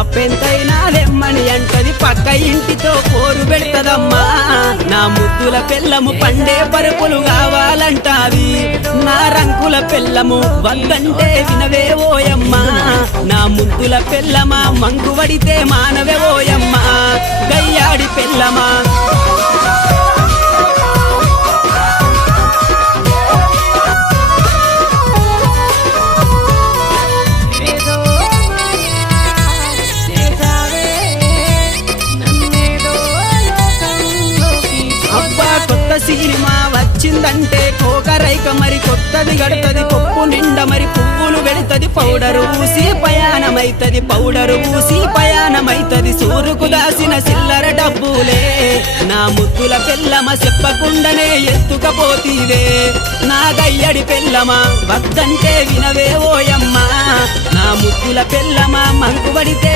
అప్పెంతైనా లెమ్మని అంటది పక్క ఇంటితో పోరు పెడతదమ్మా నా ముద్దుల పెళ్ళము పండే పరుపులు కావాలంటాది నా రంకుల పెళ్ళము వద్దంటే వినవే ఓయమ్మా నా ముద్దుల పెళ్ళమా మంగు వడితే మానవే ఓయమ్మా గయ్యాడి పెళ్ళమా సినిమా వచ్చిందంటే కోకరైక మరి కొత్తది గడుతది కొప్పు నిండా మరి పువ్వులు వెళుతది పౌడరు ఊసి పయానమైతది సూరుకు దాసిన చిల్లర డబ్బులే నా ముద్దుల పెళ్ళమ చెప్పకుండానే ఎత్తుకపోతీవే నా గయ్యడి పెళ్ళమా వద్దంటే వినవే ఓయమ్మా నా ముద్దుల పెళ్ళమా మంకుబడితే